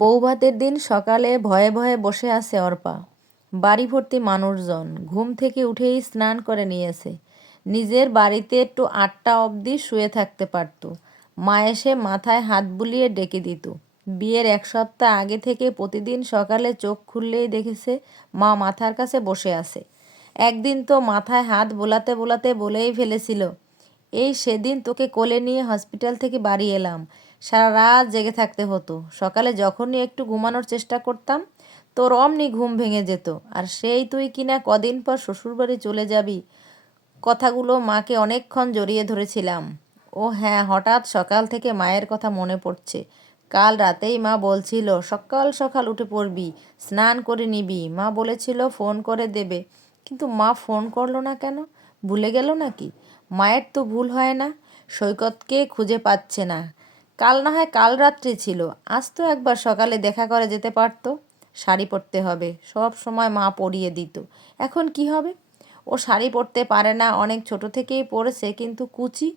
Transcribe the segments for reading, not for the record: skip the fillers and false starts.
বৌভাতের দিন সকালে ভয়ে ভয়ে বসে আছে অর্পা। বাড়ি ভর্তি মানুষজন ঘুম থেকে উঠেই স্নান করে নিয়েছে। নিজের বাড়িতে একটু 8টা অবধি শুয়ে থাকতে পারত। মা এসে মাথায় হাত বুলিয়ে ডেকে দিত। বিয়ের 1 সপ্তাহ আগে থেকে প্রতিদিন সকালে চোখ খুললেই দেখেছে মা মাথার কাছে বসে আছে। একদিন তো মাথায় হাত বোলাতে বোলাতে বলেই ফেলেছিল, এই সেদিন তোকে কোলে নিয়ে হসপিটাল থেকে বাড়ি এলাম, সারা রাত জেগে থাকতে হতো। সকালে যখনই একটু ঘুমানোর চেষ্টা করতাম তোর অমনি ঘুম ভেঙে যেত। আর সেই তুই কিনা কদিন পর শ্বশুরবাড়ি চলে যাবি। কথাগুলো মাকে অনেকক্ষণ জড়িয়ে ধরেছিলাম। ও হ্যাঁ, হঠাৎ সকাল থেকে মায়ের কথা মনে পড়ছে। কাল রাতেই মা বলছিল সকাল সকাল উঠে পড়বি, স্নান করে নিবি। মা বলেছিল ফোন করে দেবে, কিন্তু মা ফোন করলো না কেন? ভুলে গেল নাকি? মায়ের তো ভুল হয় না। সৈকতকে খুঁজে পাচ্ছে না। কাল না হয় কাল রাত্রি ছিল, আজ তো একবার সকালে দেখা করে যেতে পারতো। শাড়ি পরতে হবে, সব সময় মা পরিয়ে দিত। এখন কি হবে? ও শাড়ি পরতে পারে না, অনেক ছোট থেকেই পরেছে, কিন্তু কুচি।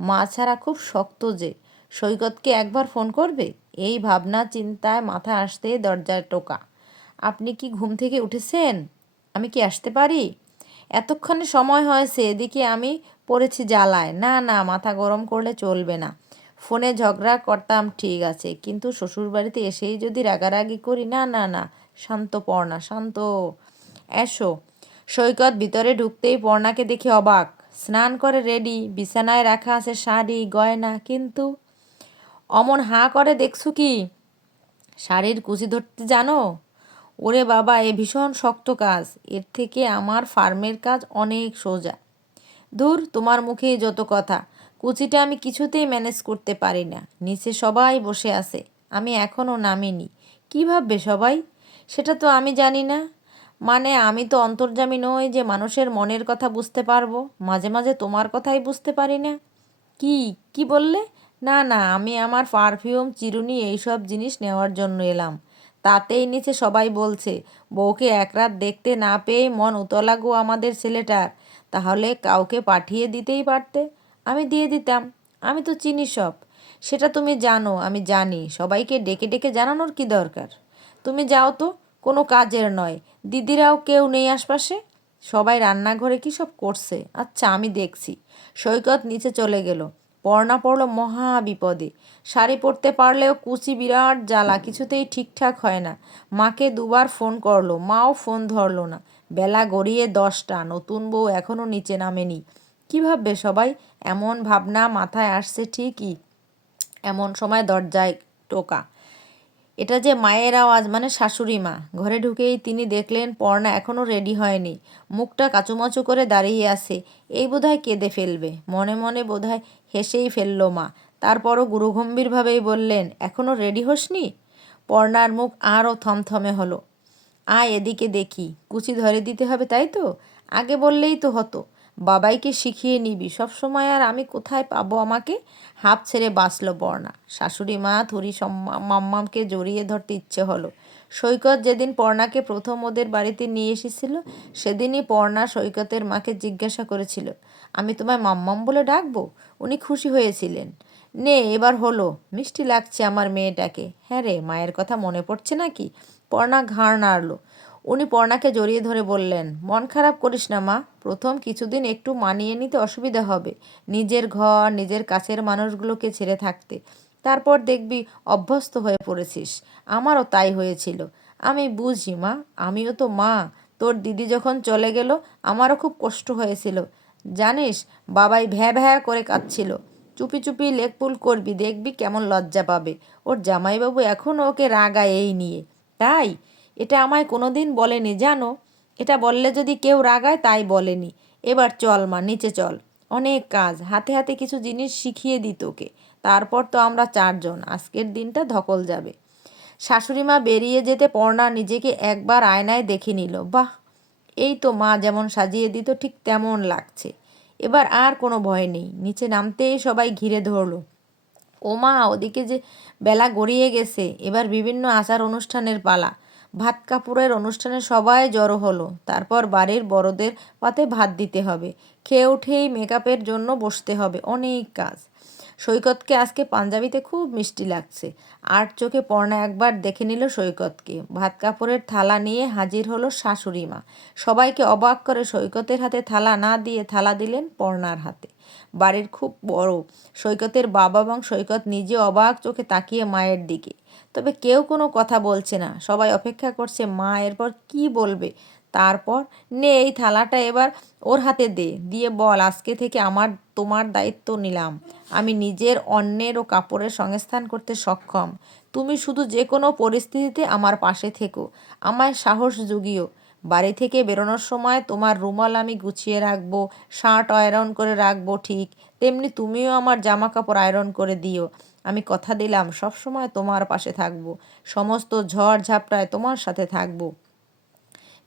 মা ছাড়া খুব শক্ত যে। সৈকতকে একবার ফোন করবে, এই ভাবনা চিন্তায় মাথা আসতেই দরজায় টোকা। আপনি কি ঘুম থেকে উঠেছেন? আমি কি আসতে পারি? এতক্ষণে সময় হয়েছে, এদিকে আমি পড়েছি জ্বালায়। না না, মাথা গরম করলে চলবে না। ফোনে ঝগড়া করতাম ঠিক আছে, কিন্তু শ্বশুরবাড়িতে এসেই যদি রাগারাগি করি, না না না। শান্ত পর্ণা, শান্ত। এসো। সৈকত ভিতরে ঢুকতেই পর্ণাকে দেখে অবাক। স্নান করে রেডি, বিছানায় রাখা আছে শাড়ি গয়না, কিন্তু অমন হাঁ করে দেখছো কি? শাড়ির কুচি ধরতে জানো? ওরে বাবা, এ ভীষণ শক্ত কাজ। এর থেকে আমার ফার্মের কাজ অনেক সোজা। ধুর, তোমার মুখেই যত কথা। কুচিটা আমি কিছুতেই ম্যানেজ করতে পারি না। নিচে সবাই বসে আছে, আমি এখনও নামিনি। কী ভাববে সবাই? সেটা তো আমি জানি না। মানে আমি তো অন্তর্যামী নই যে মানুষের মনের কথা বুঝতে পারবো। মাঝে মাঝে তোমার কথাই বুঝতে পারি না। কি কি বললে? না না, আমি আমার পারফিউম চিরুনি এইসব জিনিস নেওয়ার জন্য এলাম। তাতেই নিচে সবাই বলছে বউকে এক রাত দেখতে না পেয়ে মন উতলা গো আমাদের ছেলেটার। তাহলে কাউকে পাঠিয়ে দিতেই পারতে, আমি দিয়ে দিতাম। আমি তো চিনি সব। সেটা তুমি জানো, আমি জানি। সবাইকে ডেকে ডেকে জানানোর কি দরকার? তুমি যাও তো, কোনো কাজের নয়। দিদিরাও কেউ নেই আশপাশে? সবাই রান্নাঘরে কী সব করছে। আচ্ছা, আমি দেখছি। সৈকত নিচে চলে গেল। পর্ণা পড়ল মহা বিপদে। শাড়ি পরতে পারলেও কুচি বিরাট জ্বালা, কিছুতেই ঠিকঠাক হয় না। মাকে দুবার ফোন করলো, মাও ফোন ধরলো না। বেলা গড়িয়ে 10টা, নতুন বউ এখনও নিচে নামেনি। কী ভাববে সবাই? এমন ভাবনা মাথায় আসছে ঠিকই। এমন সময় দরজায় টোকা। এটা যে মায়ের আওয়াজ, মানে শাশুড়ি মা। ঘরে ঢুকেই তিনি দেখলেন পর্ণা এখনও রেডি হয়নি। মুখটা কাচুমাচু করে দাঁড়িয়ে আছে। এই বোধহয় কেঁদে ফেলবে। মনে মনে বোধহয় হেসেই ফেলল মা। তারপরও গুরুগম্ভীরভাবেই বললেন, এখনও রেডি হসনি? পর্ণার মুখ আরও থমথমে হলো। আয় এদিকে দেখি। কুচি ধরে দিতে হবে তাই তো? আগে বললেই তো হতো। বাবাইকে শিখিয়ে নিবি সবসময়, আর আমি কোথায় পাবো আমাকে? হাঁপ ছেড়ে বাঁচল পর্ণা। শাশুড়ি মা থুরি মাম্মামকে জড়িয়ে ধরতে ইচ্ছে হলো। সৈকত যেদিন পর্ণাকে প্রথম ওদের বাড়িতে নিয়ে এসেছিল, সেদিনই পর্ণা সৈকতের মাকে জিজ্ঞাসা করেছিল, আমি তোমায় মাম্মাম বলে ডাকবো? উনি খুশি হয়েছিলেন। নে, এবার হলো। মিষ্টি লাগছে আমার মেয়েটাকে। হ্যাঁ রে, মায়ের কথা মনে পড়ছে নাকি? পর্ণা ঘাড় নাড়ল। উনি পর্ণাকে জড়িয়ে ধরে বললেন, মন খারাপ করিস না মা। প্রথম কিছুদিন একটু মানিয়ে নিতে অসুবিধা হবে, নিজের ঘর, নিজের কাছের মানুষগুলোকে ছেড়ে থাকতে। তারপর দেখবি অভ্যস্ত হয়ে পড়েছিস। আমারও তাই হয়েছিল। আমি বুঝি মা, আমিও তো মা। তোর দিদি যখন চলে গেল আমারও খুব কষ্ট হয়েছিল। জানিস, বাবাই ভ্যা ভ্যা করে কাঁদছিল। চুপি চুপি লেকপুল করবি, দেখবি কেমন লজ্জা পাবে। ওর জামাইবাবু এখনও ওকে রাগায় এই নিয়ে। তাই? এটা আমায় কোনোদিন বলেনি জানো। এটা বললে যদি কেউ রাগায়, তাই বলেনি। এবার চল মা, নিচে চল। অনেক কাজ, হাতে হাতে কিছু জিনিস শিখিয়ে দিই তোকে। তারপর তো আমরা 4 জন, আজকের দিনটা ধকল যাবে। শাশুড়িমা বেরিয়ে যেতে পর্ণা নিজেকে একবার আয়নায় দেখে নিল। বাহ, এই তো মা যেমন সাজিয়ে দিত ঠিক তেমন লাগছে। এবার আর কোনো ভয় নেই। নিচে নামতেই সবাই ঘিরে ধরল। ও মা, ওদিকে যে বেলা গড়িয়ে গেছে, এবার বিভিন্ন আচার অনুষ্ঠানের পালা। ভাত কাপড়ের অনুষ্ঠানে সবাই জড়ো হলো। তারপর বাড়ির বড়দের পাতে ভাত দিতে হবে। খেয়ে উঠেই মেকআপের জন্য বসতে হবে, অনেক কাজ। সৈকতকে আজকে পাঞ্জাবিতে খুব মিষ্টি লাগছে। আর চোখে পর্ণা একবার দেখে নিল সৈকতকে। ভাত কাপড়ের থালা নিয়ে হাজির হলো শাশুড়ি মা। সবাইকে অবাক করে সৈকতের হাতে থালা না দিয়ে থালা দিলেন পর্ণার হাতে। বাড়ির খুব বড়। সৈকতের বাবা এবং সৈকত নিজে অবাক চোখে তাকিয়ে মায়ের দিকে। তবে কেউ কোনো কথা বলছে না। সবাই অপেক্ষা করছে মা এরপর কি বলবে। তারপর, নে এই থালাটা এবার ওর হাতে দে, দিয়ে বল আজকে থেকে তোমার দায়িত্ব নিলাম। আমি নিজের অন্যের ও কাপড়ের সংস্থান করতে সক্ষম। তুমি শুধু যে কোনো পরিস্থিতিতে আমার পাশে থেকো, আমায় সাহস জুগিও। বাড়ি থেকে বেরোনোর সময় তোমার রুমাল আমি গুছিয়ে রাখবো, শার্ট আয়রন করে রাখবো ঠিক, তেমনি তুমিও আমার জামা কাপড় আয়রন করে দিও। আমি কথা দিলাম সবসময় তোমার পাশে থাকবো, সমস্ত ঝড় ঝাপটায় তোমার সাথে থাকবো।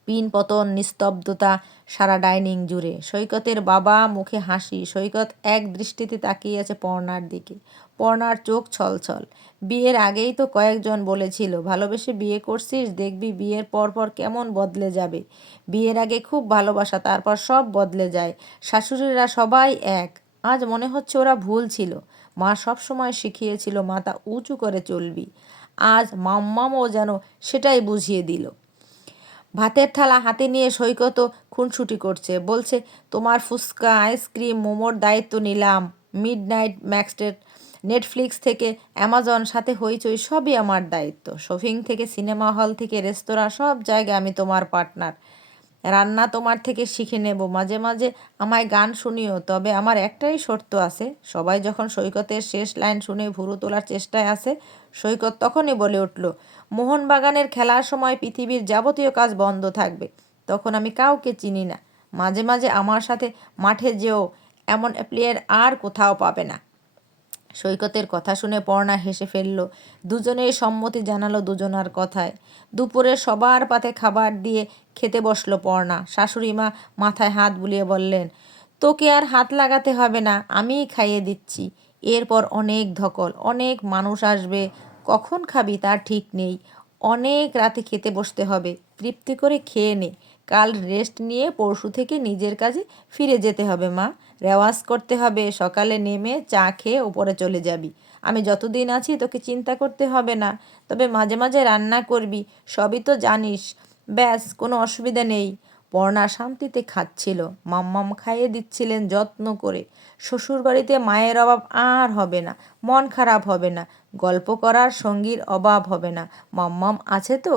পিন পতন, নিস্তব্ধতা সারা ডাইনিং জুড়ে। সৈকতের বাবা মুখে হাসি। সৈকত এক দৃষ্টিতে তাকিয়ে আছে পর্ণার দিকে। পর্ণার চোখ ছলছল। বিয়ের আগেই তো কয়েকজন বলেছিল ভালোবেসে বিয়ে করছিস, দেখবি বিয়ের পর পর কেমন বদলে যাবে। বিয়ের আগে খুব ভালোবাসা, তারপর সব বদলে যায়। শাশুড়িরা সবাই এক। আজ মনে হচ্ছে ওরা ভুল ছিল। মা সবসময় শিখিয়েছিল মাথা উঁচু করে চলবি। আজ মাম্মামও যেন সেটাই বুঝিয়ে দিল। ভাতের থালা হাতে নিয়ে সৈকতও খুনসুটি করছে। বলছে, তোমার ফুচকা, আইসক্রিম, মোমোর দায়িত্ব নিলাম। মিডনাইট ম্যাক্সের নেটফ্লিক্স থেকে অ্যামাজন, সাথে হইচই সবই আমার দায়িত্ব। শপিং থেকে সিনেমা হল থেকে রেস্তোরাঁ, সব জায়গায় আমি তোমার পার্টনার। রান্না তোমার থেকে শিখে নেব, মাঝে মাঝে আমায় গান শুনিও। তবে আমার একটাই শর্ত আছে। সবাই যখন সৈকতের শেষ লাইন শুনে ভুরু তোলার চেষ্টায় আছে, সৈকত তখনই বলে উঠল, মোহনবাগানের খেলার সময় পৃথিবীর যাবতীয় কাজ বন্ধ থাকবে। তখন আমি কাউকে চিনি না। মাঝে মাঝে আমার সাথে মাঠে যেও, এমন প্লেয়ার আর কোথাও পাবে না। সৈকতের কথা শুনে পর্ণা হেসে ফেলল। দুজনেই সম্মতি জানালো দুজনার কথায়। দুপুরে সবার পাতে খাবার দিয়ে খেতে বসলো পর্ণা। শাশুড়ি মা মাথায় হাত বুলিয়ে বললেন, তোকে আর হাত লাগাতে হবে না, আমিই খাইয়ে দিচ্ছি। এরপর অনেক ধকল, অনেক মানুষ আসবে, কখন খাবি তার ঠিক নেই। অনেক রাতে খেতে বসতে হবে, তৃপ্তি করে খেয়ে নে। কাল রেস্ট নিয়ে পরশু থেকে নিজের কাজে ফিরে যেতে হবে মা। রেওয়াজ করতে হবে, সকালে নেমে চা খেয়ে ওপরে চলে যাবি। আমি যতদিন আছি তোকে চিন্তা করতে হবে না। তবে মাঝে মাঝে রান্না করবি, সবই তো জানিস। ব্যাস, কোনো অসুবিধা নেই। পর্ণা শান্তিতে খাচ্ছিল। মাম্মাম খাইয়ে দিচ্ছিলেন যত্ন করে। শ্বশুরবাড়িতে মায়ের অভাব আর হবে না, মন খারাপ হবে না, গল্প করার সঙ্গীর অভাব হবে না। মাম্মাম আছে তো।